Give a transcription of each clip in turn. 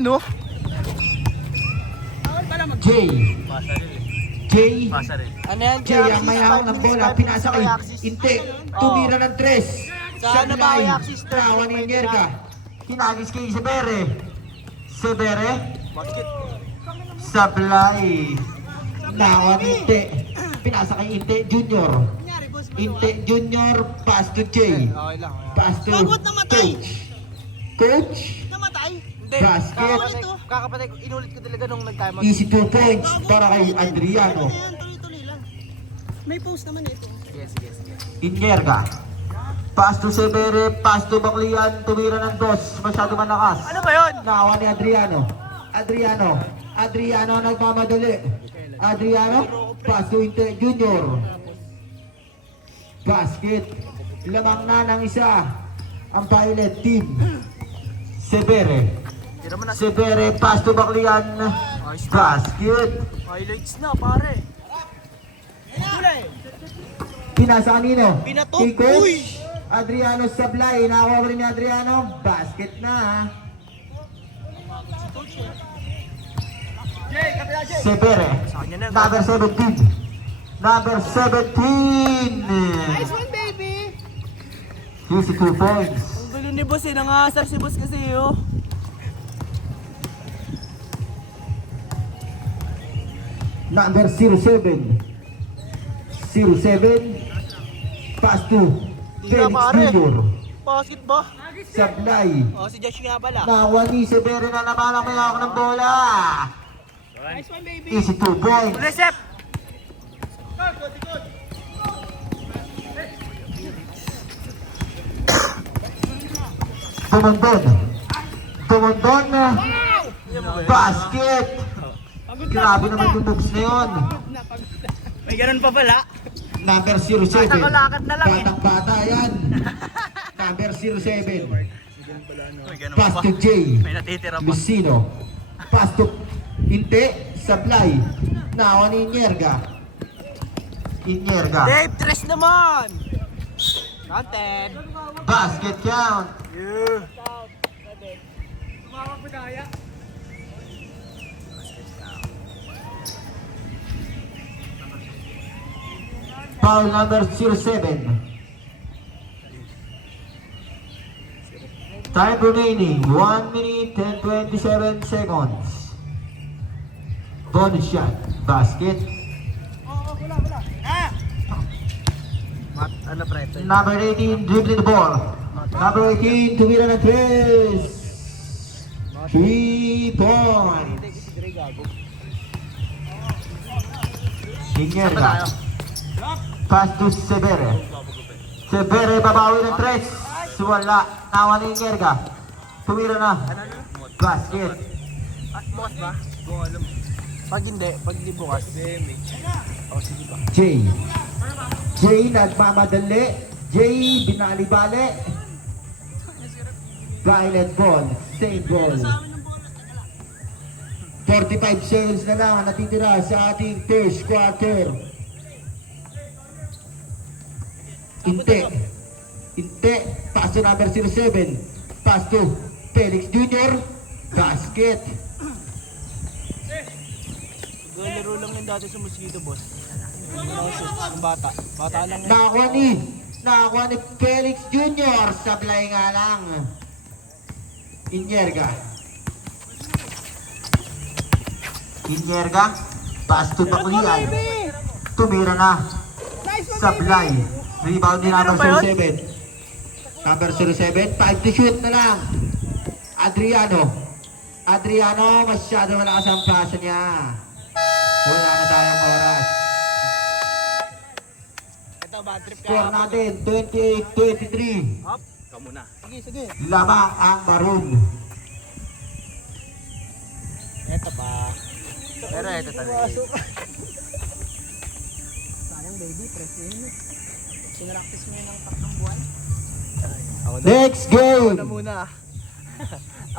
Ano? Jay. Ano yan? Jay ang mayahong ng bola. Pinasa kay Inte. Tumira ng 3. Saan na ba kay Axis? Nawan ni Nyerga. Hinagis kay Sebere. Basket. Sablay. Nawan ni Inte. Pinasa kay Inte Junior. Inte Junior. Pass to Jay. Okay lang. Pass to Coach. Namatay? Hindi. Basket. Kakapatay ko. Inulit ko talaga nung nag-timeout. Easy 2 points para kay Adriano. Tuloy-tuloy lang. May post naman ito. Sige. Inyerga. Pass to Sebere, pass to Baclian, tumira ng 2, masyado malakas. Ano ba yun? Nakawa ni Adriano nagmamadali. Adriano, pass to Inte Junior. Basket. Lamang na ng isa ang Violet team. Sebere, pass to Baclian. Basket. Highlights na, pare. Pinasa kanino? Pinatok. Kay Coach. Uy! Adriano Sablay. Nakawa rin ni Adriano. Basket na. Sebere. Number 17. Number 17. Nice one, baby! Easy 2 points. Ang gulo ni boss eh. Nangasar si boss kasi oh. Number 07. Pass to Felix Junior. Basket ba? Sablay. Oh, si Josh nga pala. Nawa ni Sebere na naman ang mayawak ng bola. Nice one, baby! Easy 2 points. Recep! Tumundon. Basket. Grabe naman yung moves na yun. May ganun pa pala. Number 07. Nakakalakad na lang eh. Batang-bata yan. Number 07. May Pass to Jay. May natitira pa. Lucino. Pass to Inte. Sablay. Nawa ni Inyerga. Dave, tres naman! Counted! Basket count. Yeah. Foul number 07. Time remaining 1 minute and 27 seconds. Bonus shot. Basket. Ano pre? Number 18 dribbling the ball. Number 18 tumira ng 3. 3 points. Inyerga. Pass to Sebere. Sebere babawi ng 3. Wala. Nawa ni Inyerga. Tumira na. Basket. Bukas ba? Pag hindi bukas. O sige ba? Jay nagmamadali. Jay binali-bali. Violet ball. Same ball. 45 seconds na lang natitira sa ating first quarter. Inte. Pass to number 07. Pass to Felix Junior. Basket. Laro lang yung dati sa Mosquito, boss. Yung bata. Bata lang yan. Nakakuha ni Felix Junior. Sablay nga lang. Inyerga. Pass to Baclian. Tumira na. Sablay. Rebound ni number 07. Number 07. 5 to shoot na lang. Adriano, masyado malakas ang pasa niya. Wala na tayong oras. Ito, bad trip ka. Score natin, 28-23. Hop, ka muna. Sige. Lamang ang Maroon. Ito pa. Pero ito talaga. Sayang, baby. Press yun. Sinraktis mo yun ng tatlong buwan. Next Ako game. na muna.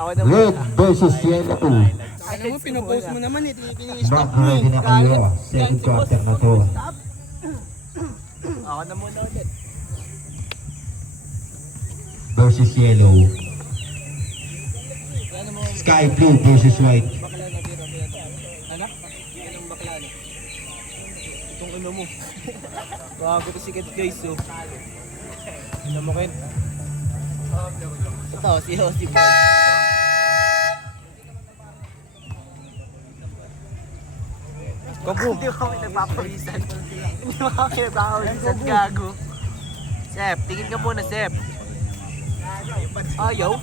Red versus Yellow. Alam mo, pinopost mo naman eh. Tinitingin-stop mo Mag-ready eh. na kayo. Second quarter na to. Ako na muna ulit. Versus Yellow. Ano mo? Sky Blue versus White. Bakla na tira kaya. Anak? Anong bakla na? Itong ano mo. Bago to sikat guys, so. Ano mo Ken? Ito, si Hosty Boy. Kaboom! Hindi mo kami nagpapawisan. Hindi mo kami nagpapawisan, gago. Sep, tingin ka muna, Sep. Ayaw?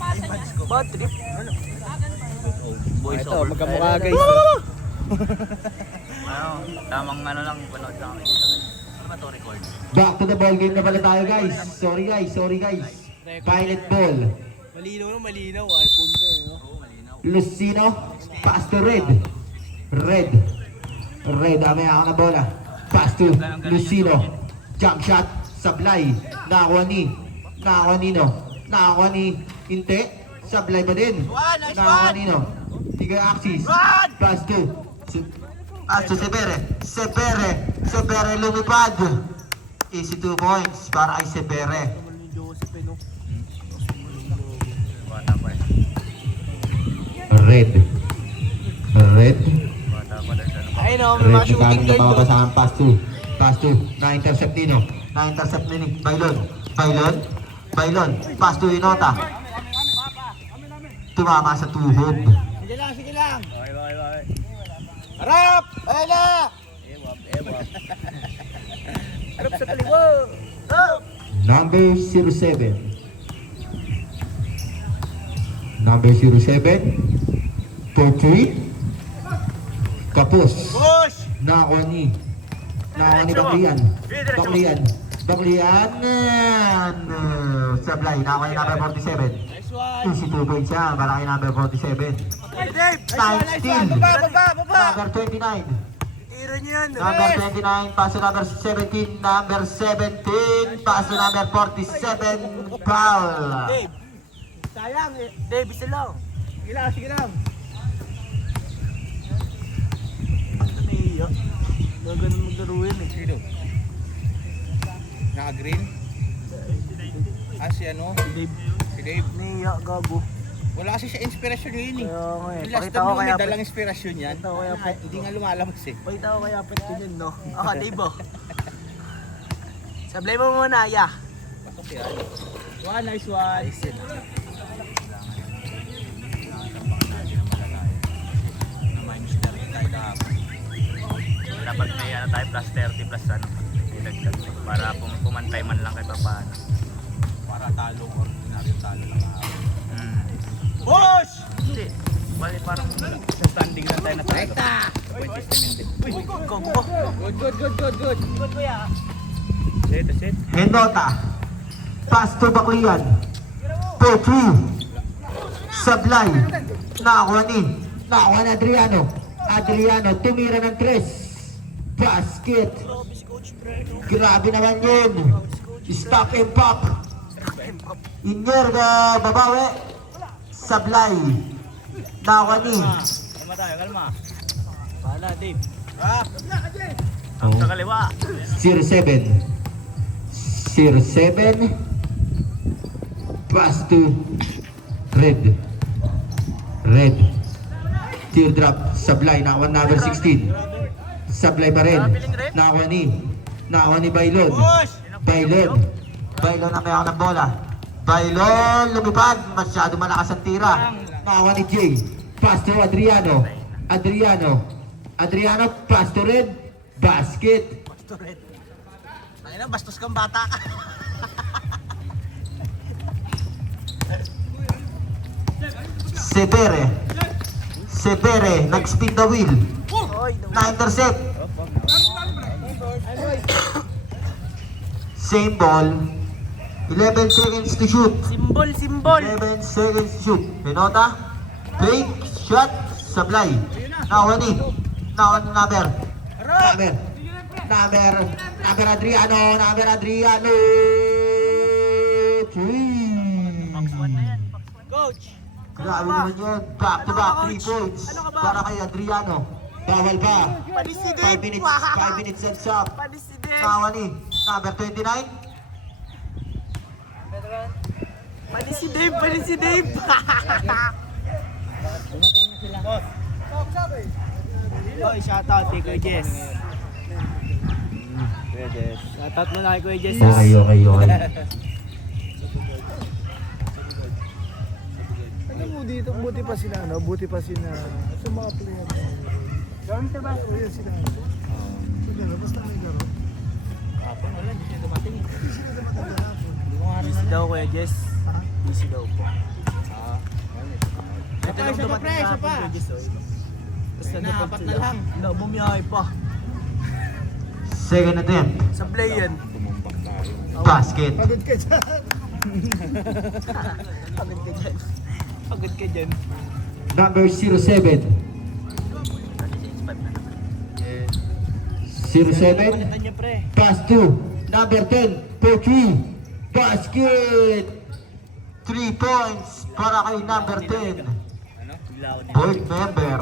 Bad trip? Ito, magkamukha guys. Tamang ano lang, panood lang kami. Ano ba to record? Back to the ball game na pala tayo guys. Sorry guys. Pilot ball. Malinaw na malinaw. Ay, punta eh. No? Lucino, pass to Red. Red, amay ako na bola. Pass to Lucino. Jump shot, sablay. Nakakuha ni Inte. Sablay pa din. Nakakuha ni no. Tiga axis. Pass to Sebere lumipad. Easy 2 points para kay Sebere. Naman ni Joseph eh, no? Bata pa eh. Red. Bata pa dahil sa ano. Ay no, may mga shooting guard no? Pass to. Na-intercept ni Bailon. Pass to Inota. Tumama sa tuhod. Sige lang. Okay. Harap! Ay na! Ewap. Harap sa kaliwa! Number 07. For 3. Kapos. Push! Nakakuha ni Baklian. Sablay. Nakakuha ni number 47. Nice one! Easy 2 points yan. Para kay number 47. Dave! Nice steal. Baba! Number 29. Tira niyo yan. Number 29, pass to number 17. Number 17, pass to number 47. Foul. Dave! Sayang eh. Dave, isa lang. Sige lang. Naiiya. Gaganon maglaro yun eh. Sino? Naka-green? Si ano? Si Dave. Si Dave. Naiiya, gago. Wala kasi siya inspirasyon yun eh. Kaya nga eh. Yung last Pakita time ko mo kaya may dalang inspirasyon yan. Pakita ko kaya Wala, hindi nga lumalabas eh. Pakita ko kaya pet ko yun, no? Ah, Dave oh. Sablay mo muna, ya. Patok yan. One, nice one. Dapat may ano tayo, plus 30 plus ano. Ilagdag para pumantay man lang kahit paano. Para talo or ordinary talo lang. Push! Hindi. Bali parang sa standing lang tayo na talo. Point system hindi. Go. Good. Good, kuya. Set. Mendota, pass to Baklian. For 3. Sablay. Nakakuha ni Adriano, tumira ng 3. Basket. Grabe naman yun. Stop and pop. Inyer ka babawi. Sablay. Nakakuha ni. Kalma. Pala, Dave. Sa kaliwa. 07. Pass to Red. Teardrop. Sablay. Nakakuha number 16. Sablay pa rin. Nakakuha ni Bailon. Bailon na may ako ng bola. Bailon lumipad. Masyado malakas ang tira. Nakakuha ni Jay. Pass to Adriano. Pass to Red. Basket. Ay na, bastos kang bata ka. Sebere. Nag-spin the wheel. Na-intercept. Same ball. 11 seconds to shoot. Symbol. 11 seconds to shoot. Pinota. Fake shot. Sablay. Nakakuha ni Number Adriano. 3. Coach! Grabe naman yun. Back to back 3 points. Para kay Adriano. Bawal pa. 5 minutes and stop. Nakakuha ni number 29. Pani si Dave. Oy, shoutout kay Kuya Jess. Pwede. Shoutout mo na kay Kuya Jess. Okay, okay, okay. Ano mo dito, buti pa sila, ano? Buti pa sila sa mga player. Gawin ka ba? O yan sila. Sige, basta may garo. Kapon, wala, hindi siya dumating. Hindi sila dumating na hapon. Busy daw Kuya Jess. Busy daw po. Ito lang dumating na hapon Kuya Jess. Basta apat na lang. Wala, bumiyahe pa. Second attempt. Sa play yan. Tumumbak tayo. Basket. Pagod ka dyan. Pagod ka dyan. Pagod ka dyan. Number 07. 07. Palitan niyo pre. Pass to number 10. For 3. Basket. 3 points para kay number 10. Ano? Board member.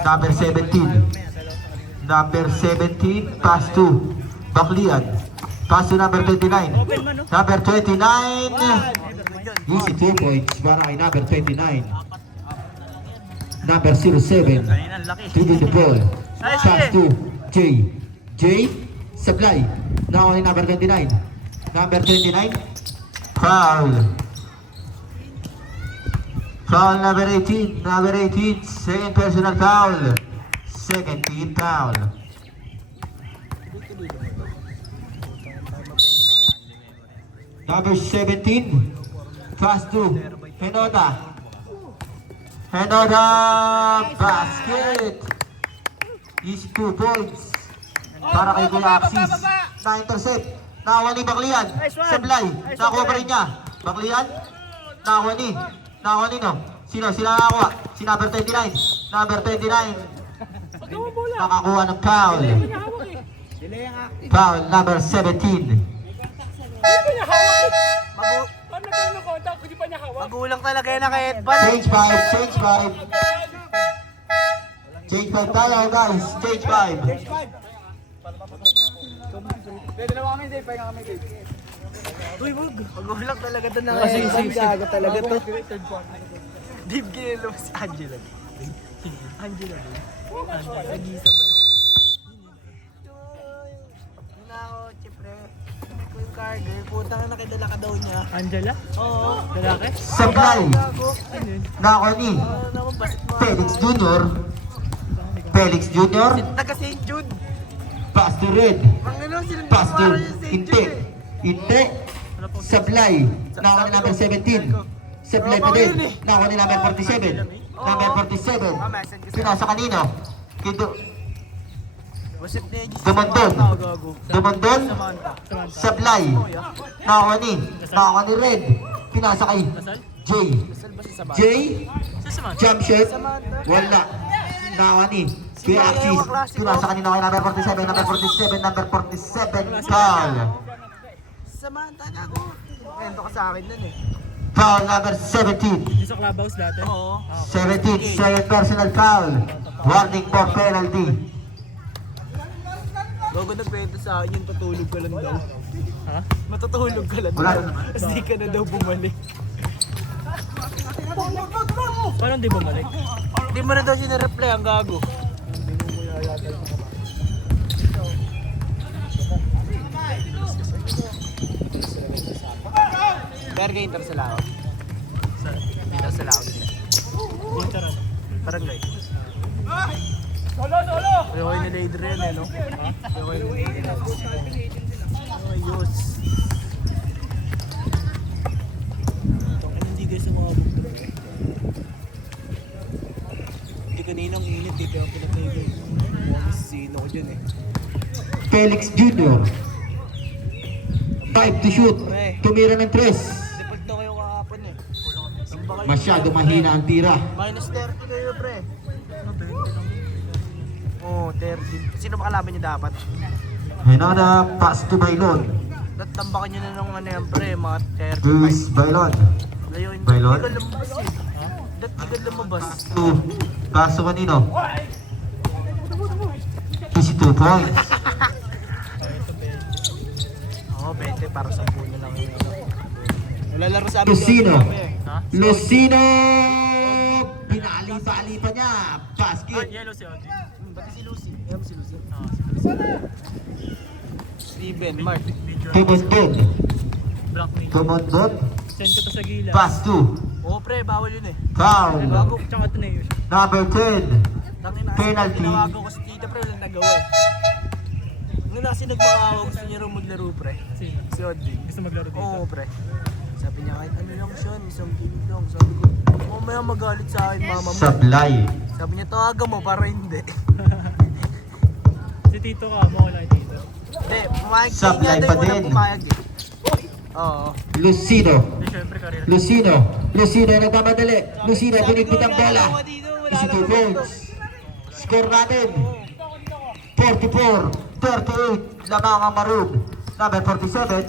Number 17. Number 17. Pass to Baklian. Pass to number 29. Number 29. Easy 2 points para kay number 29. Number 07. Ayun ang laki. To the ball. Pass to J. J. Supply. Now only number 29. Number 29. Foul. Foul number 18. Number 18. Second personal foul. Second team foul. Number 17. Pass to Henoda. Henoda. Basket. Easy 2 points. Para kay Kuya Axis. Na-intercept. Nakawa ni Baklian. Sablay. Nakuha pa rin niya. Baklian. Nakawa ni. Nakawa ni no. Sino? Sila nakakuha. Si number 29. Number 29. Nakakuha ng foul. Foul number 17. Magulang talaga yan na kay Edvan. Change 5. Change 5. Change 5 tayo guys. Change 5. Uy, wag. Magulang talaga doon na Kasi kay Edvan. sige. Gago talaga to. Deep ginilo si Angela. Angela. Nag-iisa ba yun? Nako, chipre. Ko yung cargo. Puta na nakidala ka daw niya. Angela? Oo. Lalaki? Supply. Nako ni Ano naman, basit mo. Felix Jr. Felix Jr. Taga St. Jude. Pass to Red. Pangino, silang Pass to ginawa yung St. Inte. Jude eh. Inte. Supply. Nako ni number 17. Supply pa din. Nako ni number 47. Number 47. Pinasa kanino? Kito. Basit ni Edgy. Dumondon. Gago. Dumondon. Samantha. Supply. Nako ni Red. Pinasa kay J. Kasal ba si Samantha? J. Si Samantha? Jump shot. Samantha. Wala. Nako ni Kuya Axis. Pinasa kanino kay number 47. Number 47. Number 47. Foul. Samantha, gago. Kwento ka sa akin nun eh. Foul number 17. Sa clubhouse dati? Oo. 17. Second personal foul. Warning for penalty. Bago nagkwento sa akin yun, patulog ka lang daw. Ha? Matutulog ka lang Wala. daw. Tapos di ka na daw bumalik. Paano di bumalik? Di mo na daw sinareply ang gago. Pero kay Inter sa lao. Inter sa lao din. Inter ano? Parang guys. Solo! Ayaw ni Adrian eh, no? Ayaw ni Adrian. Ayos. Hindi guys sumabog. Hindi kaninang init eh, kaya pinatay ko. Sino ko dyan eh. Felix Jr. 5 to shoot. Tumira ng 3. Depag daw kayo kahapon eh. Masyado mahina ang tira. Minus 30 kayo pre. Ano 20 lang? Oo, 30. Sino ba kalaban niyo dapat? Henoda pass to Bailon. Tatambakan niyo na nung ano yan pre, mga 35. Luis Bailon. Layuin Bailon? Di ka lumabas eh. Di ka lumabas. Pass to kanino? Easy 2 points. Oo, 20 para 10 na lang yun. Wala laro sa amin. Lucino. Ha? Lucino. Pinalipa-alipa niya. Basket. Yellow si Audrey. Pati si Lucy. Ayan mo si Lucy. Steven, Mark. Tumundod. Black me. Tumundod. Send ko to sa gila. Pass 2. Oo pre, bawal yun eh. Foul. Bago, tsaka ito na yun. Number 10. Penalty. Penalty. Tinawagan ko si Tita pre, walang nagawa eh. Ngayon kasi nagmakawa, gusto niya rin maglaro pre. Si Audrey. Gusto maglaro dito? Oo pre. Sabi niya kahit ano lang siya, isang game lang. Sabi ko, mamaya magalit sa akin mama mo. Sablay. Sabi niya, tawagan mo para hindi. Si Tito ka, mukha lang Tito. Hindi, pumayag siya Sablay niya pa daw yung din. pumayag eh. Oo. Lucino. Hindi, syempre karera. Lucino. Lucino nagmamadali. Lucino binigpit ang bola. Is 2 points. Score natin. 44-38. Lamang ang Marug. Number 47.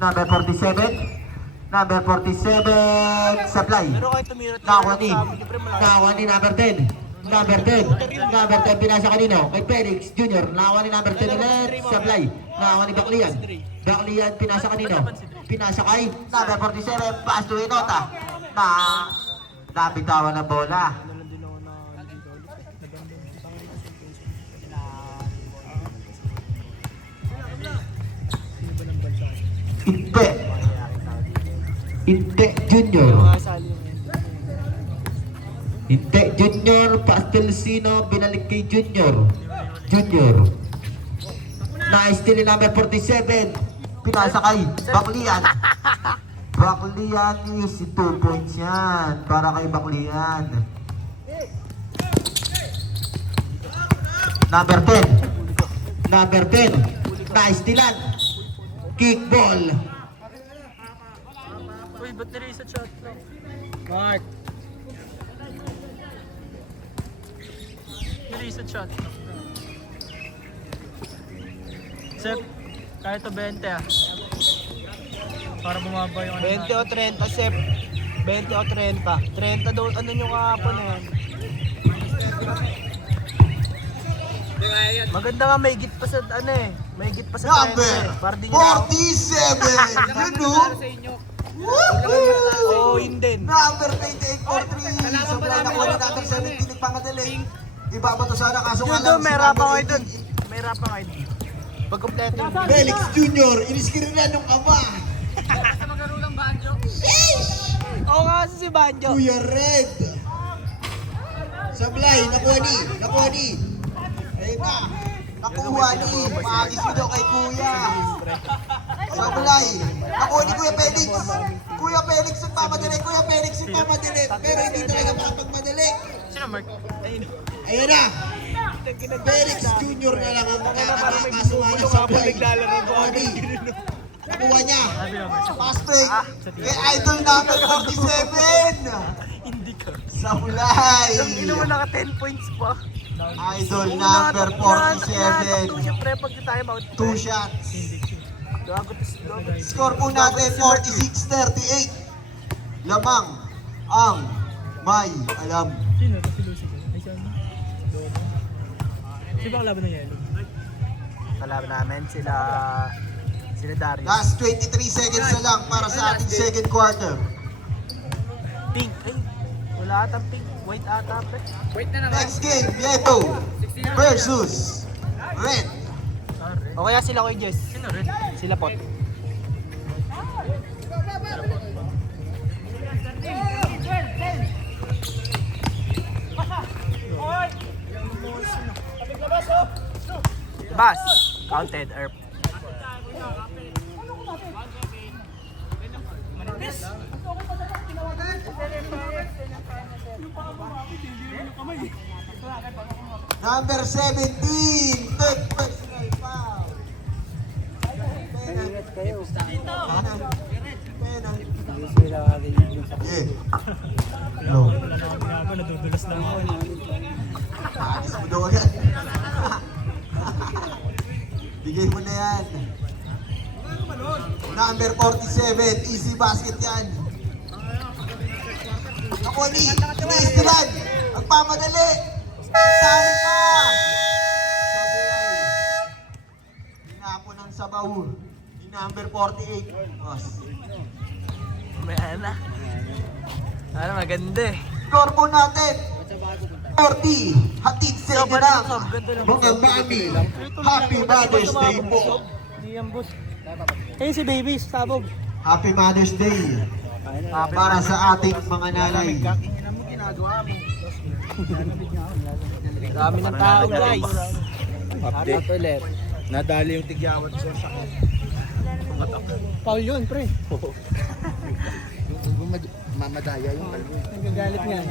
Number 47. Number 47. Sablay. Pero kahit tumirot Nakakuha ni. sabi niya, pre, malaki. Nakakuha ni number 10. Number 10. Number 10 pinasa kanino? Kay Felix Jr. Nakakuha ni number 10 ulit. Sablay. Nakakuha ni Baklian. Baklian pinasa kanino? Pinasa kay number 47. Pass to Inota. Nabitawan ng bola. Nalang din ako na dito ulit eh. Sino ba ng bansa? Inte. Inte Junior. Mga sali yung Inte Junior. Pastelcino. Binalik kay Junior. Junior. Na-steal ni number 47. Pinasa kay Baklian. Baklian is 2 points yan. Para kay Baklian. Number 10. Number 10. Na-stealan. Kickball. Uy, ba't nire-reset shot lang? Mark! Nire-reset shot lang. Sep, kahit to 20 ah. Para bumaba yung 20 o 30, Sep. 20 o 30. 30 daw, ano nyo kahapon na yan? Maganda nga, may git pa sa ano eh. May git pa sa 30 eh. Para di nyo na 47. You know? Oo, yun din. Number 2843. Sobrang nakuha ni number 17. Nagpamadali. Iba ba to sana kaso Yun doon, may rapa kayo doon. May rapa kayo doon. Pag kompleto yun. Felix Jr. Iniskirinan ng ama. Oo nga kasi si Banjo. Kuya Red. Sablay. Nakuha ni. Ayun na. Nakuha ni. Maagis mo daw kay Kuya. Sablay. Nakuha ni Kuya Felix. Kuya Felix nagpamadali. Kuya Felix nagpamadali. Pero hindi talaga makapagmadali. Sino Mark? Ayun. Ayun na. Felix Jr. na lang ang kakakasumana sa play. Nakuha niya. Pass break. Kay Idol number 47. Hindi ka. Sablay. Yung ginawa naka 10 points pa. Idol number 47. Siyempre pag tayo out. 2 shots. Gagot. Score po natin 46-38. Lamang ang may alam. Sino? Ito si Lucy. Ay, siya ano? Dodo. Sino ba ang laban ng yellow? Kalaban namin sila Darius. Last 23 seconds na lang para sa ating second quarter. Pink. Ay, wala atang pink. White ata pre. Next game, Yeto versus Red. O kaya sila ko Jess. Sino red? Sila pot. Bas. Counted. Erp. Number 17, third personal foul. No. Wala na akong ginagawa, nadudulas na ako. Agis mo daw agad. Bigay mo na yan. Number 47, easy basket yan. Ako ni, iniistilan. Magpamadali. Tama ka. Hinapo ng sabaw. Ni number 48. Boss. May na. Ano maganda eh. Score po natin. 40. Hatid sa inyo na. Mga mami. Happy Mother's Day po. Ayun si Babies, sabog. Happy Mother's Day. Para sa ating mga nanay. Dami ng tao, guys. Update ulit. Nadali yung tigyawat sa sakit. Paul yun, pre. Mamadaya yung kalbo. Nagagalit nga.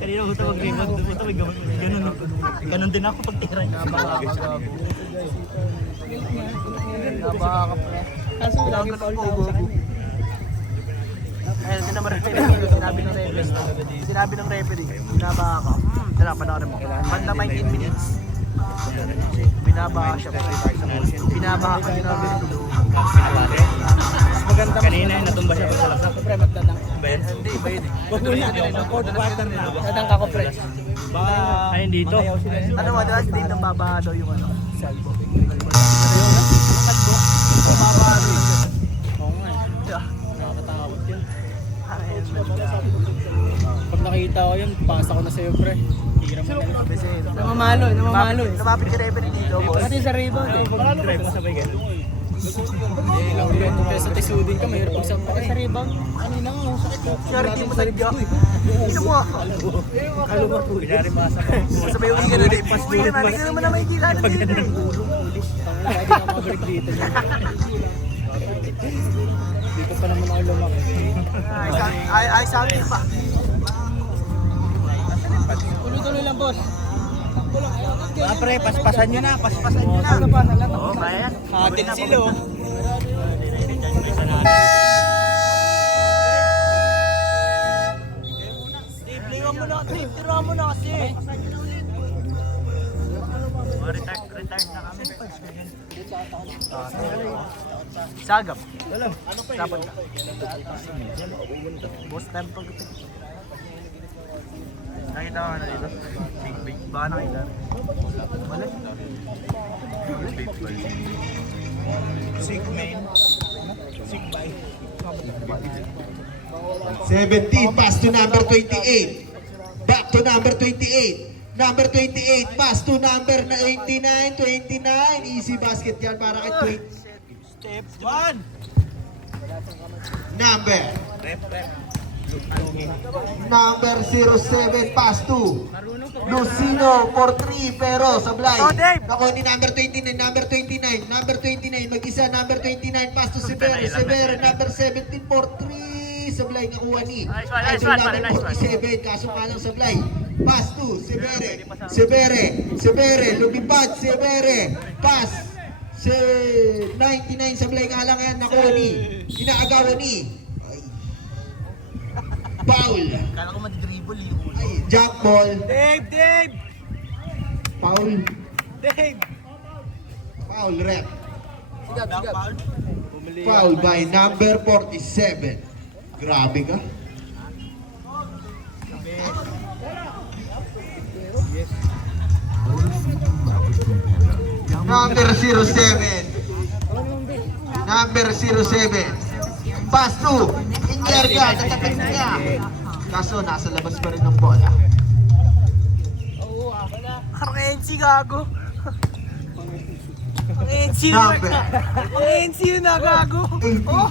Kanina ko ito mag-remote. Ito may ganun. Ganun din ako pag tira. Kaso lagi Paul tao sa kanya. Ayun, hindi naman sinabi ng referee. Sinabi ng referee, binaba ako. Tara, panoorin mo. Banda 19 minutes. Binaba siya. Binaba ka din namin. Maganda kanina natumba siya pag salaksak. Pre, magdadang. Hindi, ba yun eh. Wag mo na. Fourth quarter na. Dadang ka ko, pre. Baka ayun dito. Ano mo, diba? Hindi nang baba daw yung ano. Salbo. Baba daw yun. Oo nga. Diba? Nakakatakot yun. Ayun, Pag nakita ko yun, pasa ko na sa'yo, pre. Hira mo na. Kasi, Namamalo eh. lumapit yung referee dito, boss. Kasi sa rebound eh. Pag drive mo sabay ka. Kaya sa tisudin ka, mayroon pag sa rebound. Kanina nga, ang sakit. Sorry, di mo tagya. Ito mo ako. Kaluma po. Pinari masa ka. Sabay yung ganun eh. Hindi naman na makikita na dito eh. Pwede ka makabalik dito. Dito pa naman ako lumaki. Ay, sa akin pa. Tuloy-tuloy lang, boss. Pre, paspasan nyo na. Paspasan nyo na. Oo, kaya yan. Atin sila, oh. Liblingan mo na, tira mo na kasi. Retire na kami. Sagap. Dapat ka. Boss time pag nakita mo na dito? Big. Baka nakita. Wala. Sick main. Sick by. 17, pass to number 28. Back to number 28. Number 28, pass to number 89, 29. Easy basket yan para kay 20. Step 1. Number 07, pass to Lucino for 3, pero sablay. Oh, Dave! Nakuha ni number 29, number 29, mag-isa, number 29, pass to Severo, number 17 for 3, sablay, nakuha ni Idol number 47, kaso nga lang sablay. Pass to Severe, lumipad, Severe, pass. 99 sablay nga lang yan, nakuha ni, inaagawan ni. Foul. Kala ko mag-dribble yung ulo. Ay, jump ball. Dave! Foul. Dave! Foul, ref. Sigap. Foul by number 47. Grabe ka. Number 07. Number 07. Pass to Inyerga. Tatapin niya. Kaso nasa labas pa rin ng bola. Ang NC gago. Ang NC Number yun na gago. 18. Oh!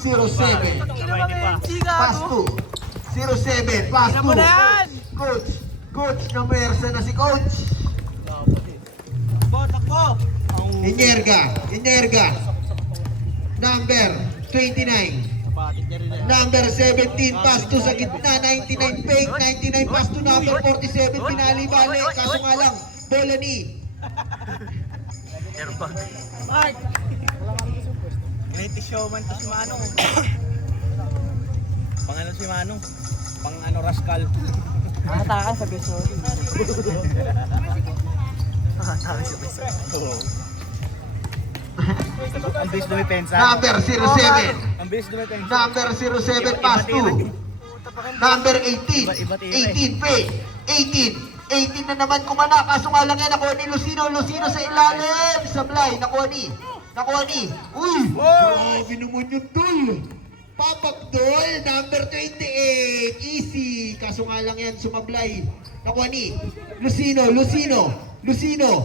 07. Ino bang NC Pass gago? to 07. Pass Ina mo to na yan! Coach Namersa na si Coach. Takbo! Inyerga. Number 29. Number 17, pass to sa gitna. 99 fake. 99 pass to number 47. Pinali-bali. Kaso nga lang, bola ni Mark! Ganiti showman to si Manong. Pang ano si Manong? Pang ano, rascal. Nakatakan sa beso. Sabi siya ba isa? Ang bilis dumipensa. number 07. Ang bilis dumipensa. Number 07, pass to number 18. 18 fake. 18 na naman kumana. Kaso nga lang yan, nakuha ni Lucino sa ilalim. Sablay, nakuha ni. Uy! Grabe naman yun, tol. Papagdol, number 28. Easy. Kaso nga lang yan, sumablay. Nakuha ni Lucino, binato. Lucino,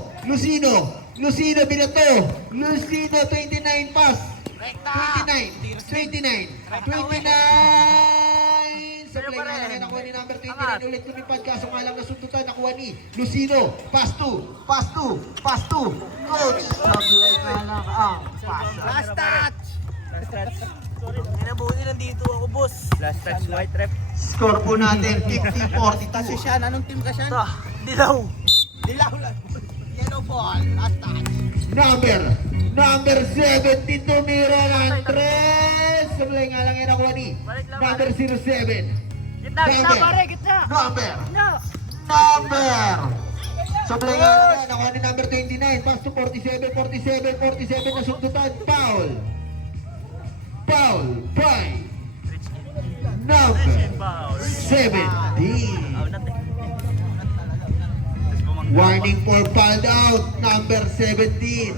29 pass. 29. Sablay nga lang yan, nakuha ni number 29. Ulit lumipad, kaso nga lang nasundutan. Nakuha ni Lucino. Pass 2. Coach, sablay nga lang ang pass. Last touch! Inabuti nandito ako, boss. Last touch, white rep. Score po natin, 50-42. Siya, anong team ka siya? Dilaw. Dilaw lang. Yellow ball, last touch. Number 17, tumira ng 3. Sablay nga lang yan nakuha ni number 07. Gitna, pare, gitna. Number. Sablay nga lang yan nakuha ni number 29. Pass to 47 na sundutan. Foul by number 17. Warning for fouled out, number 17.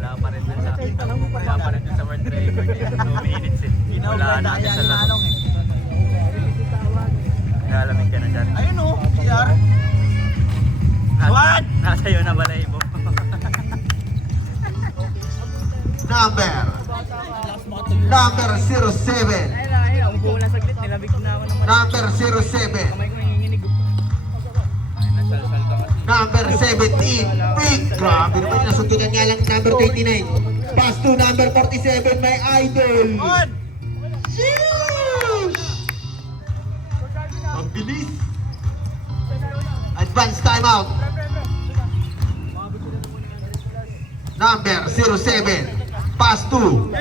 Wala pa rin dun sa world record. 2 minutes eh. Wala na agad sa laro. Nalamin ka na dyan. Ayun o, CR. Nasa iyo na balahibo. Number 07. Ayun, umupo ko na saglit. Nilabig na ako ng Number 07. kamay ko nanginginig. Number 17. Big. Grabe naman, nasundutan nga lang number 29. Pass to number 47, my idol. Sheesh! Ang bilis. Advance timeout. Number 07. Pass to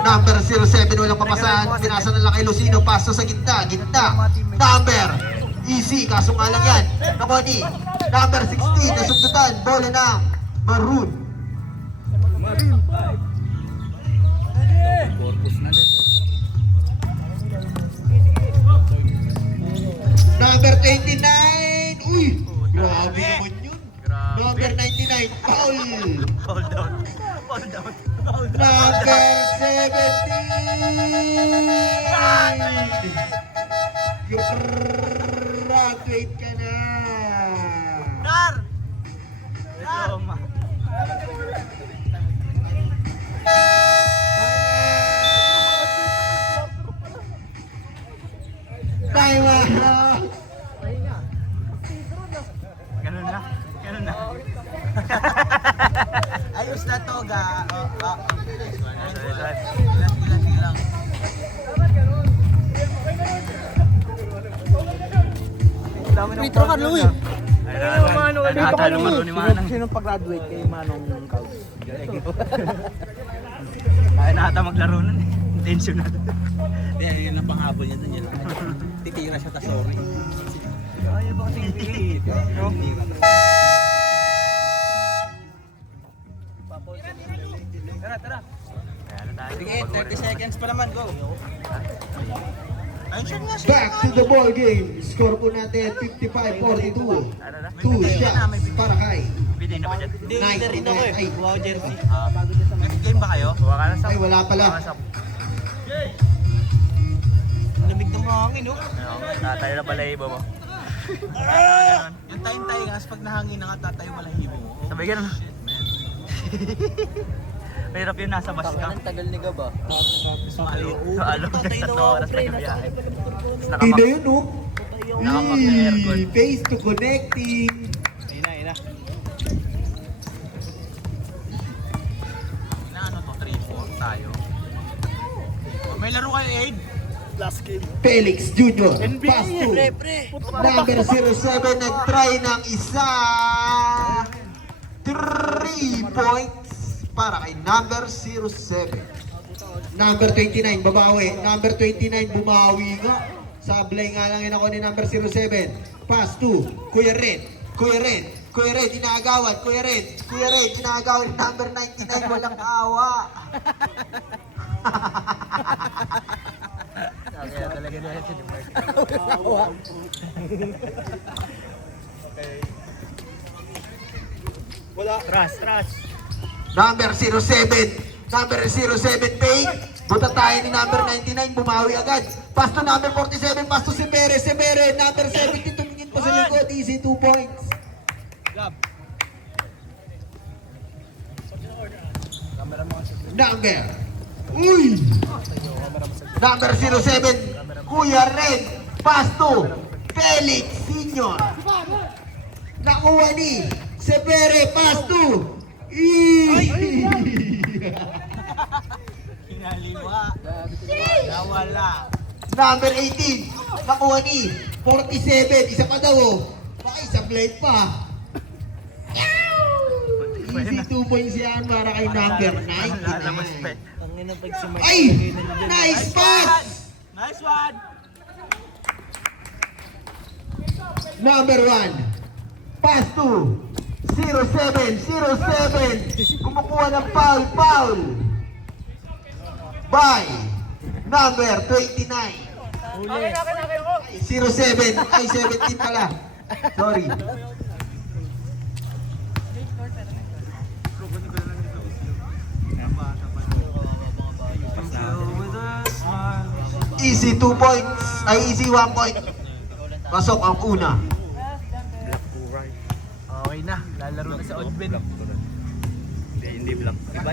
number 07, walang papasahan. Pinasa na lang kay Lucino. Pass to sa gitna. Number easy, kaso nga lang yan. Nakuha ni number 16, nasundutan. Bola ng Maroon. Number 29. Uy, grabe naman yun. Number 99, foul. Hold down. Number 17. Graduate ka na. Diploma. Time out. Ganun na. Ayos na to, ga. Sige lang. Petro ka, Louie. Nakatalo ni Manang. Sino pag-graduate kay Manong Couch? Ay, nakata maglaro nun eh. Tension na. Yun ang panghabol niya dun yun. Titira siya, ta sorry. Ay, baka sige. Tara. Sige, 30 seconds pa naman, go. Ayun nga siya. Back to the ball game. Score po natin 55-42. 2 shots para kay Bidin na ba dyan? Hindi, rin ako eh. Ay, Wow, jersey. Next game ba kayo? Buwa ka na sa. ay wala pala. Lamig ng hangin, no? Tatayo na pala iba mo. Yung tayo nga, pag nahangin na nga tatayo malahibo mo. Sabay ganun. Shit, man. Mahirap yun, nasa bus ka. Tagal ni Gaba. Sumali. Alam ka sa 2 oras na gabiyahe. Hindi na yun, no? Nakamak-aircon. Face to connecting. Ina. Na ano to, 3-4 tayo. May laro kayo, Aid? Last game. Felix Jr. Pass to number 07. Nag-try ng isa. 3 points para kay number 07. Number 29, babawi. Number 29, bumawi nga. Sablay nga lang yun ako ni number 07. Pass to Kuya Red, inaagawan. Kuya Red, inaagawan. Number 99, walang awa. Kaya talaga na ito. Wala. Trust. Number 07, fake. Buta tayo ni number 99, bumawi agad. Pass to number 47, pass to Sebere. Sebere, number 70, tumingin pa sa likod. Easy 2 points. Number. Uy! Number 07, Kuya Red. Pass to Felix Senior. Nakuha ni Sebere, pass to Kinaliwa. Nawala. Number 18, nakuha ni 47, isa pa daw oh. Baka isang blade pa. Easy 2 points yan para kay number 99. Ang ina pag sumay. Ay! Nice pass! Nice one. Number 1, pass to 07, kumukuha ng foul by number 29. 07, ay 17 pala. Sorry. Easy 2 points, ay easy 1 point. Pasok ang una. Okay na, lalaro na sa Oddben. Hindi black. Iba.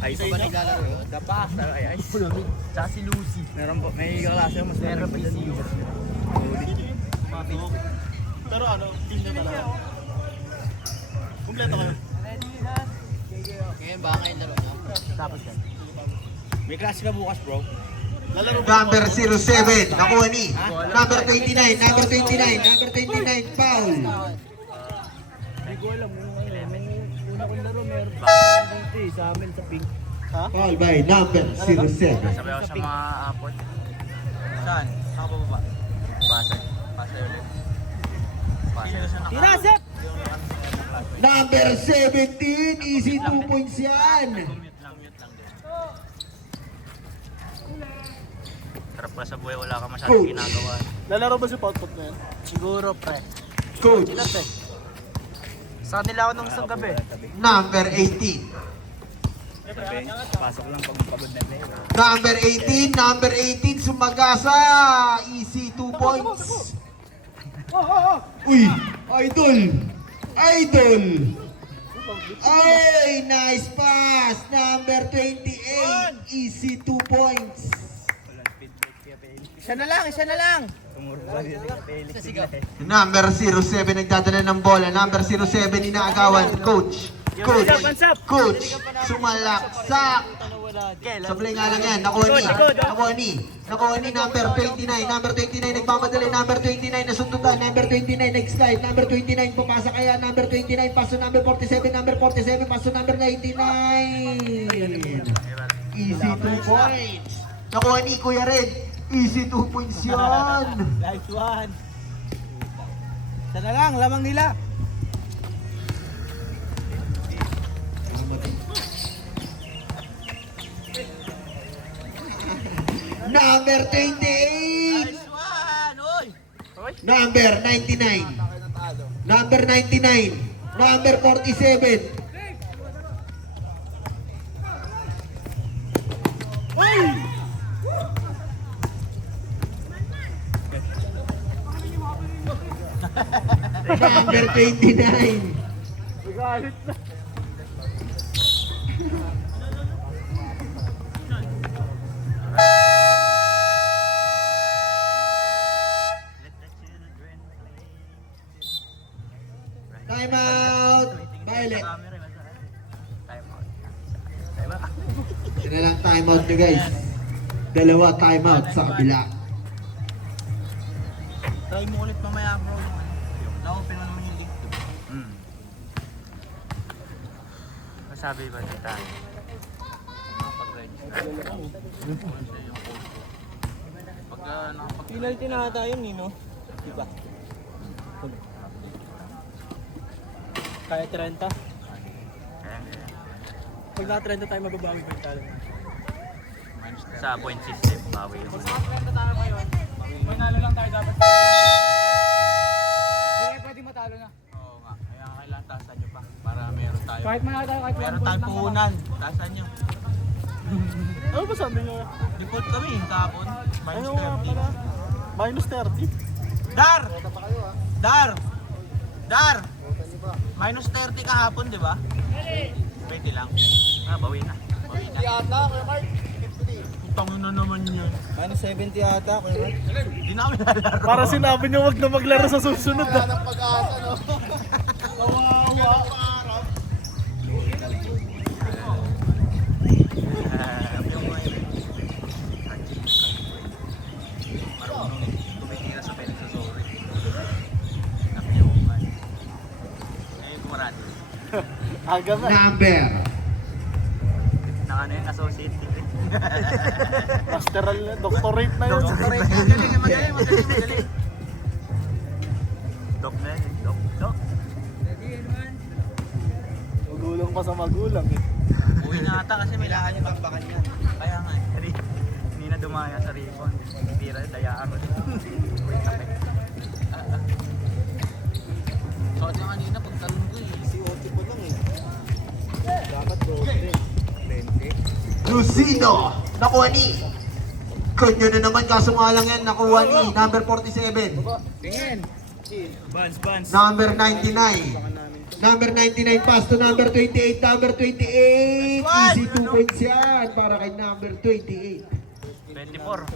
Ay, ito ba naglalaro? The Pass. Ay. Tsaka si Lucy. Meron po. May kaklase mas Meron pa si Pero ano, team na talaga. Kompleto kayo. Ngayon ba kayo laro na? Tapos yan. May klase ka bukas, bro. Lalaro ba? Number 07, nakuha ni number 29, number 29, foul. Hindi ko alam. Una kong laro, meron pa dito eh, sa amin sa pink. Foul by number 07. Sabi ako sa mga apot. Saan? Saan ka bababa? Pasay. Pasay ulit. Pasay ulit. Tirasep! Number 17, easy 2 points yan. Mute lang din. Sarap ka sa buhay, wala ka masyadong ginagawa. Lalaro ba si Potpot na yan? Siguro, pre. Coach, Sila, pre. Sa kanila ako nung isang gabi. number 18. Pasok lang pag pagod na play. Number 18, Sumagasa, easy 2 points. Uy, idol. Ay, nice pass. Number 28, easy 2 points. Isa na lang. Tumuro ba din sa Felix? Number 07, nagdadala ng bola. Number 07, inaagawan. Coach, sumalaksak. Sablay nga lang yan. Nakuha ni number 29. Number 29 nagmamadali. Number 29 nasundutan. Number 29 nag-slide. Number 29 pumasa kaya. Number 29 paso number 47. Number 47 paso number 99. Easy 2 points. Nakuha ni Kuya Red. Easy 2 points yan. Nice one. Isa na lang, lamang nila. Number 28. Nice one, oy! Number 99. Number 99. Number 47. Number 29. Time out. Violet. Yan na lang time out nyo guys. Dalawa time out sa kabila. Try mo ulit mamaya, bro. Na-open mo naman yung link. Masabi ba dito tayo? Makapag-register. Pagka nakapag... Penalty na ata yun, no? Diba? Kaya 30. Pag naka 30 tayo, mababawi pa yung talo. Sa point system, bawi yun. Manalo lang tayo dapat. Hindi pwede matalo na. Oo nga, kaya kailangan taasan nyo pa para meron tayo. Kahit manalo tayo, kahit Meron tayong puhunan, taasan nyo. Ano ba sabi niyo? Default kami kahapon. Ano nga pala? Minus 30. Dar! Dar! Dar! Minus 30 kahapon, di ba? 20 lang. Bawi na. Bawi na. Utang na naman yun. Ano 70 yata, Kuya Mark? Hindi na kami lalaro. Para sinabi niyo wag na maglaro sa susunod. Marunong tumitira sa pelik sa sorry. Nakiyuman. Ngayon kumarati. Aga na. Number Naka ano yun, associate degree. Masteral na, doctorate na yun. Magaling. Doc na yun, doc. Magulang pa sa magulang eh. Uwi na ata kasi may lakan yung bakbakan niya. Kaya nga, hindi na dumaya sa ribbon. Tira, dayaan mo. Uwi na kayo. Suot niya kanina pagtalong ko eh. Si Oti po lang eh. Dapat 20. Lucino, nakuha ni. Kanya na naman, kaso nga lang yan, nakuha ni. Number 47. Tingin. Number 99. Number 99 pass to number 28. Number 28. Easy 2 points yan para kay number 28. 24.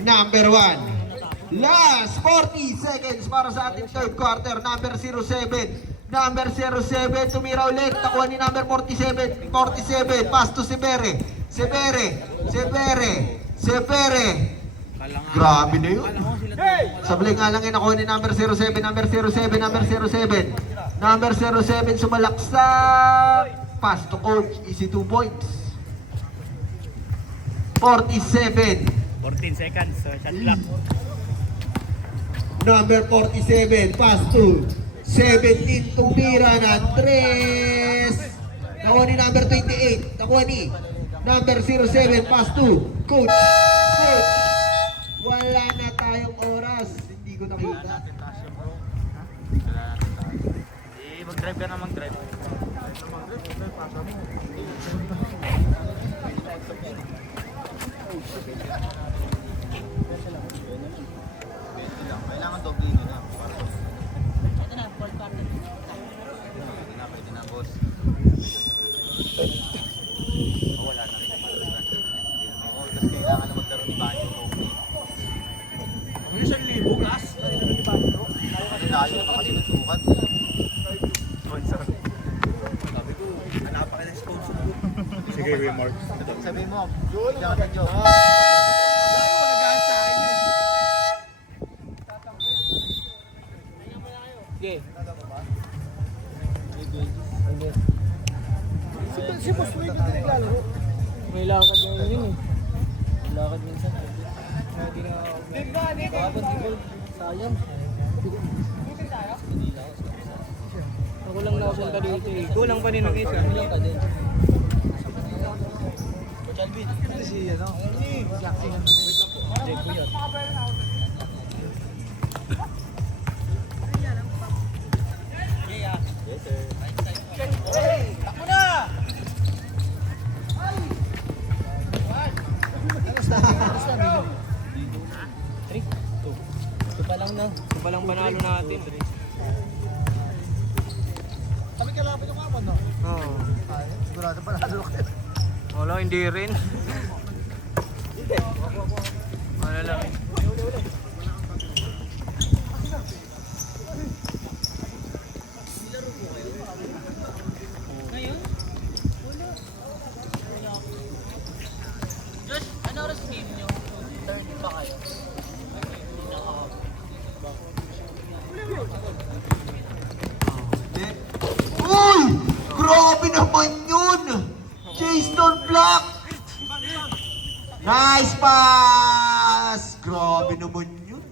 Number 1. Last 40 seconds para sa ating third quarter. Number 07. Number 07 tumira ulit. Nakuha ni number 47. 47 pass to Severe. Grabe na yun. Sablay nga lang yung nakuha ni number 07. Number 07. Number 07 sumalaksak. Pass to coach. Easy 2 points. 47. 14 seconds, so shot clock. Number 47, pass to 17, tumira ng 3. Nakuha ni number 28. Nakuha ni number 07, pass to Coach. Wala na tayong oras. Hindi ko nakita. Mag-drive ka na mag-drive. Kailangan doble nyo na. Ito na, full quarter. Pwede na, boss. Wala na rin. Oo, tapos kailangan na magkaroon ni Banyo. Ano 1,000 gas? Ano layo na kasi ng sukat. Sponsor. Sabi ko, hanapa ka ng sponsor ko. Sige, Kuya Mark. Sabi mo, ikaw na joke. Si Boss Ray ko tinaglalaro. May lakad na yun eh. May lakad minsan. Hindi na sayang. Ako lang nakapunta dito eh. Kulang pa din ang isa. Kulang ka din. Si ano? Jake ko yun. Ito pa lang panalo natin. Sabi ka lang yung kamon, no? Oo. Sigurado panalo ka. Wala, hindi rin. Wala lang. Josh, ano oras game nyo? 30 pa kayo? Uy! Grabe naman yun! Jason Black! Nice pass! Grabe naman yun.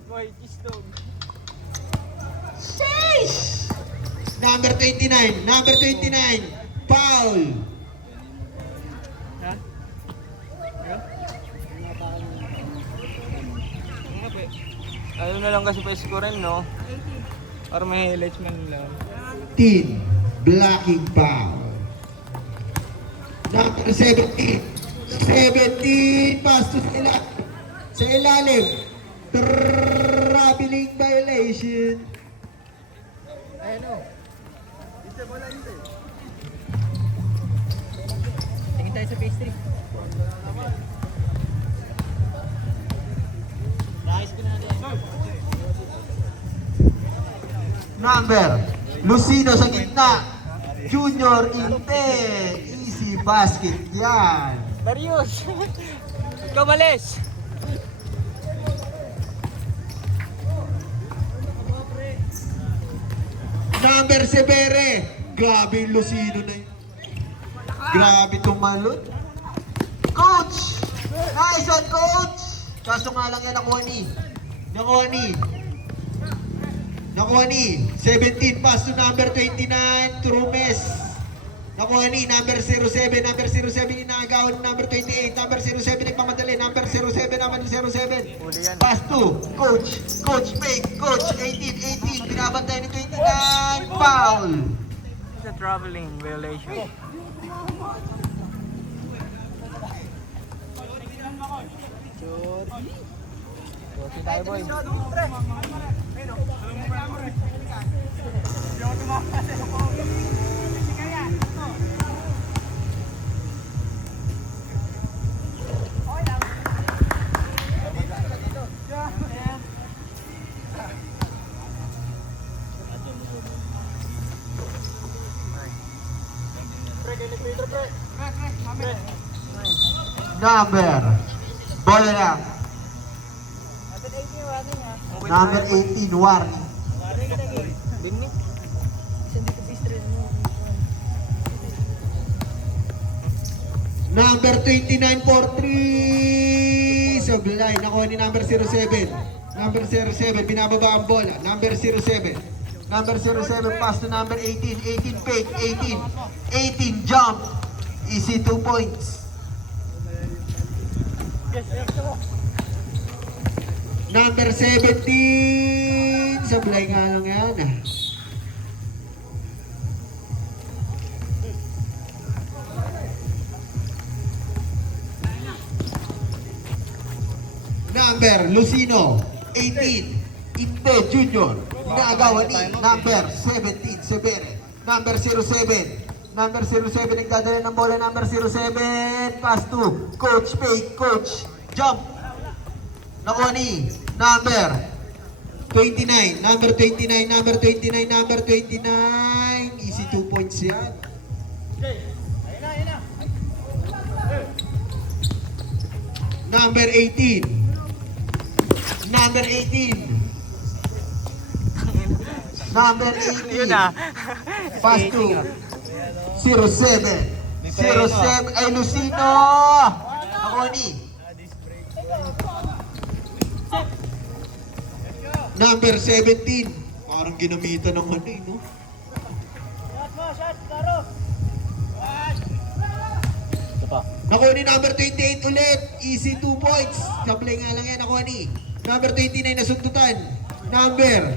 Sheesh! Number 29. Number 29. Foul. Ano na lang kasi pa score rin, no? Para may highlights man lang. 10. Blocking foul. Number 17. 17. Pass to sa ilalim. Traveling violation. Tingin tayo sa pastry. Number. Lucino sa gitna. Junior Inte. Easy basket yan. Darius! Ikaw malis! Number Severe. Grabe yung Lucino na yun. Grabe tumalon. Coach! Nice one, coach! Kaso nga lang yan nakuha ni 17 pass to number 29 Trumes. Nakuha ni number 07 inaagawan ng number 28, number 07 nagmamadali, number 07 naman yung 07. Pass to coach fake, coach 18 binabantay ni 29, foul. It's a traveling violation. Okay tayo, boy. Number bola lang. Number 18 warning. Dingni? Number 29 for 3 Sablay, nakuha ni number 07. Number 07 binababa ang bola. Number 07 pass to number 18. 18 fake, 18 jump. Easy 2 points. Number 17 Sablay nga lang yan ah. Number Lucino 18 Inte Junior inaagawan ni number 17 Severe. Number 07 nagdadala ng bola. Number 07 pass to coach fake, coach jump. Nakuha ni number 29 easy 2 points yan. Number 18 Yun ah. pass to 07 ay Lucino. Nakuha ni number 17. Parang ginamitan ng ano eh, no? Nakuha ni number 28 ulit. Easy 2 points. Sablay nga lang yan. Nakuha ni number 29 na sundutan. Number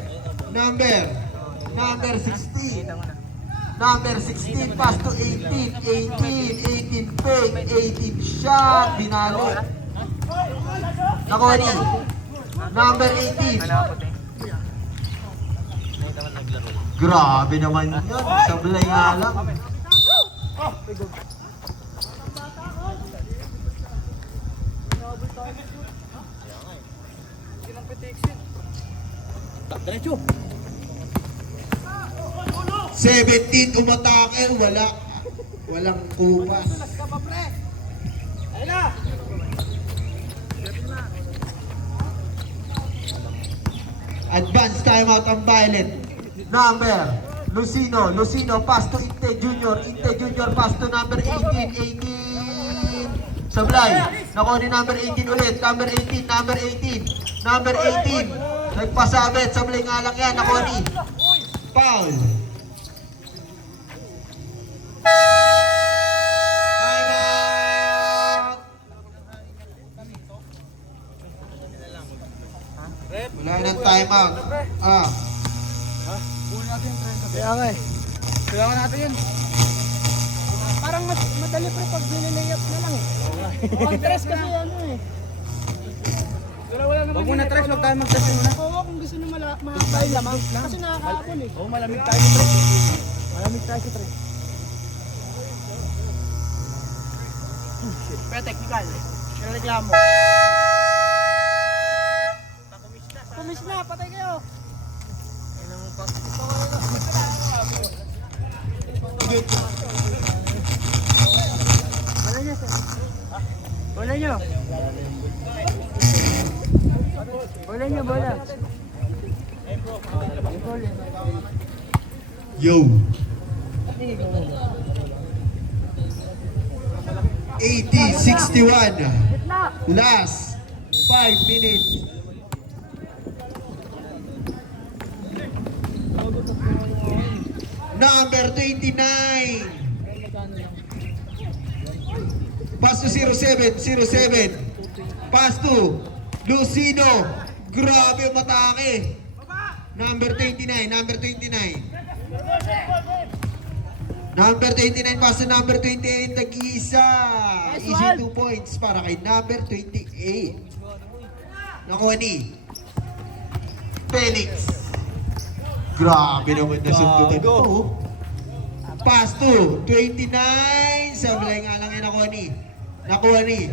16. Number 16 pass to 18 fake, 18 shot. Binalo. Nakuha ni number 18. Grabe naman yun. Sablay nga lang. Diretso. 17 umatake, walang kupas. Advance timeout ang Violet. Number Lucino pass to Inte Junior pass to number 18 Sablay. Nakuha ni number 18 ulit. Number 18 nagpasabit. Sablay nga lang yan. Nakuha ni foul. Wala nang timeout. Kaya nga eh. Kailangan natin yun. Parang mas madali pre pag nilayap na lang eh. Contrast kasi ano eh. Huwag muna tres, huwag tayo mag-test muna. Oo, kung gusto nyo makakabay lamang. Kasi nakakapon eh. Oo, malamig tayo sa tres. Malamig tayo sa tres. Pero technical. Pero reklamo. Kumis na, patay kayo. Wala nyo, sir. Wala nyo. Wala nyo, bola. Yo! 80-61. Last 5 minutes. Number 29. Pass to 07. Pass to Lucino. Grabe ang matake. Number 29. Number 29 pass to number 28. Nag-iisa. Easy 2 points para kay number 28. Nakuha ni Felix. Grabe naman na sundutan ito. Pass to 29. Sablay nga lang yung nakuha ni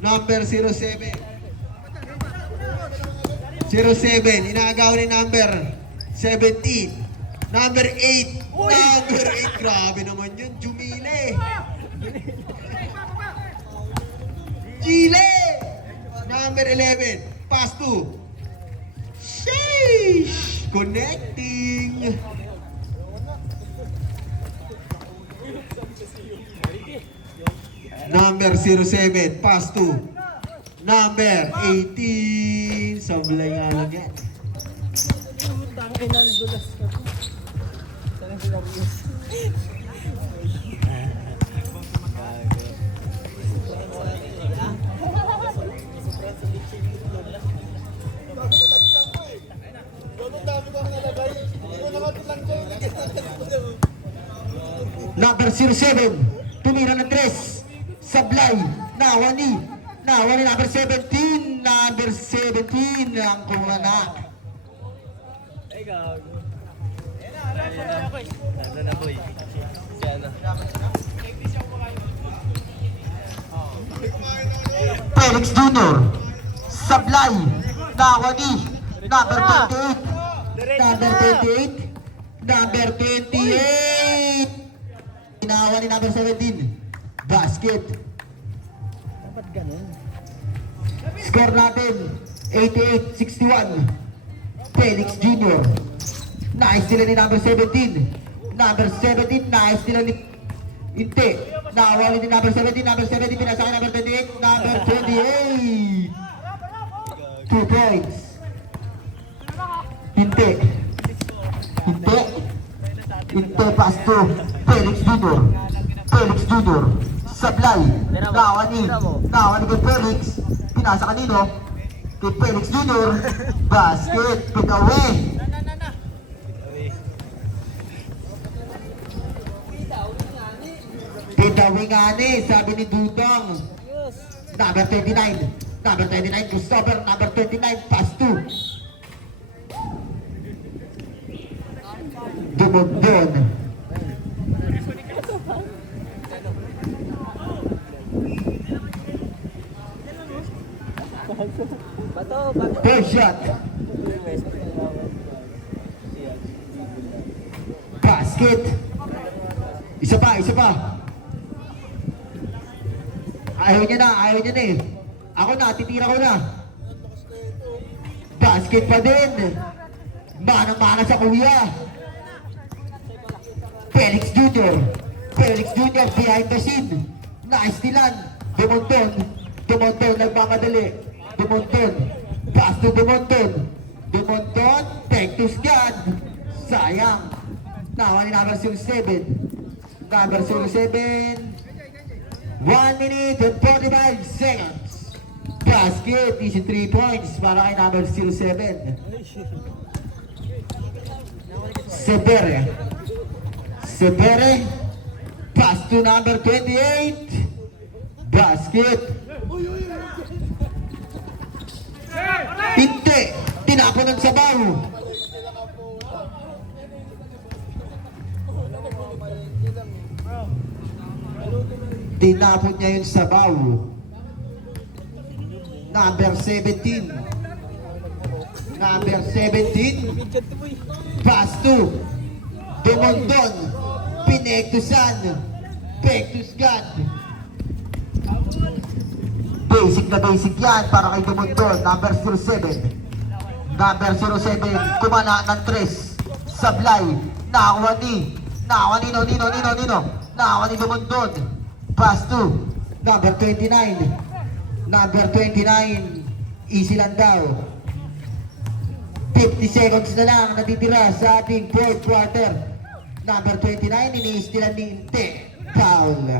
number 07. 07. Inagaw ni number 17. Number 8. Number 8. Grabe naman yun. Jumile. Chile. Number 11. Pass to. Sheesh. Connecting. Number 07. Pass to. Number 18. Sablay nga lang yan. Number 07, tumira ng 3. Sablay, nawa ni number 17. Number 17 ang kumanak. Felix Jr. Sablay, nawa ni number 28. Number 28. Number 28. Inawa ni number 17. Basket. Dapat ganun. Score natin 88-61. Felix Jr. Nice nila ni number 17. Number 17, nice nila ni Inte. Nawali ni number 17. Number 17, pinasa ka number 28. Number 28. 2 points. Inte. Inte pass to Felix Jr. Felix Jr. Sablay. Nawali kay Felix. Pinasa kanino? Kay Felix Jr. Basket. Pick away. Pitawingani, sabi ni Dudong. Number 29. Number 29, Christopher. Number 29, pass to Dumundon. First shot. Basket. Isa pa. Ayaw niya na eh. Ako na, titira ko na. Basket pa din. Manang-mana sa kuya. Felix Jr. Behind the scene. Nice nilan. Dumondon nagmamadali. Pass to Dumondon. Take to Scad. Sayang. Nawa ni number 07. Number 07. 1 minute and 45 seconds. Basket. Easy 3 points para kay number 07. Sebere. Pass to number 28. Basket. Hindi. Tinapon ng sabaw. Tinapon niya yung sabaw. Number 17. Number 17. Pass to Dumondon. Pinektusan. Pektusgan. Basic na basic yan para kay Dumondon. Number 07. Number 07. Kumana ng 3. Sablay. Nakakuha ni. Nakakuha ni Nino. Nakakuha ni Dumondon. Pass to number 29. Number 29. Easy lang daw. 50 seconds na lang natitira sa ating fourth quarter. Number 29, iniistilan ni Inte. Foul.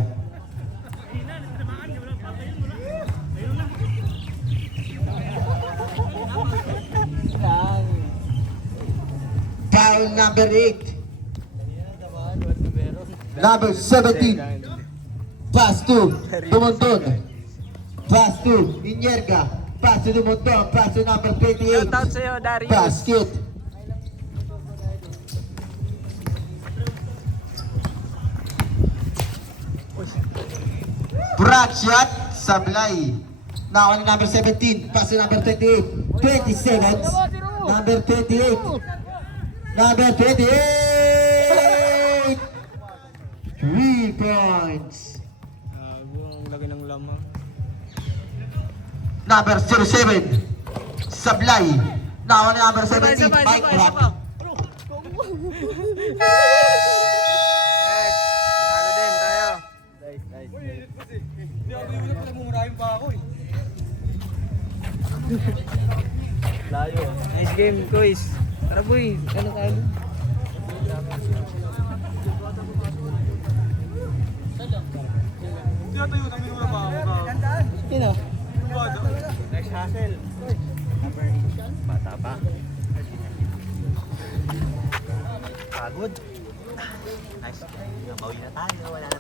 Foul number 8. Number 17. Pass to Dumondon. Pass to Inyerga. Pass to Dumondon. Pass to number 28. Shoutout sa'yo, Darius. Basket. Brad shot. Sablay. Now on number 17. Pass to number 28. 20 seconds. Number 28. Number 28. 3 points. Ang laki ng lamang. Number 07. Sablay. Now on number 17. Mike Rock. Nalo din tayo. Layo. Nice game, guys. Tara, boy. Ano tayo? Sino? Next hustle. Bata pa. Pagod. Nice. Nabawi na tayo. Wala na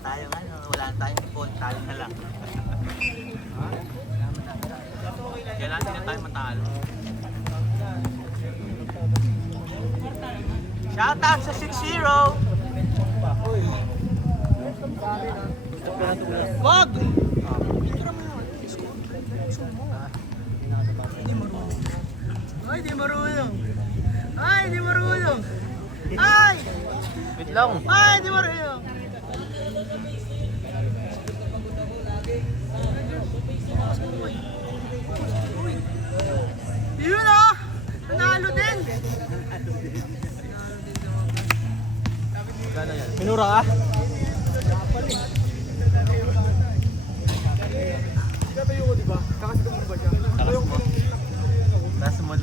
tayong phone. Tayo na lang. Kailangan din na tayo matalo. Shoutout sa 6-0! Wag! Ay, di marunong! Ay! Wait lang. Ay, di marunong! Yun ah! Nanalo din! Minura ka? Takas mo.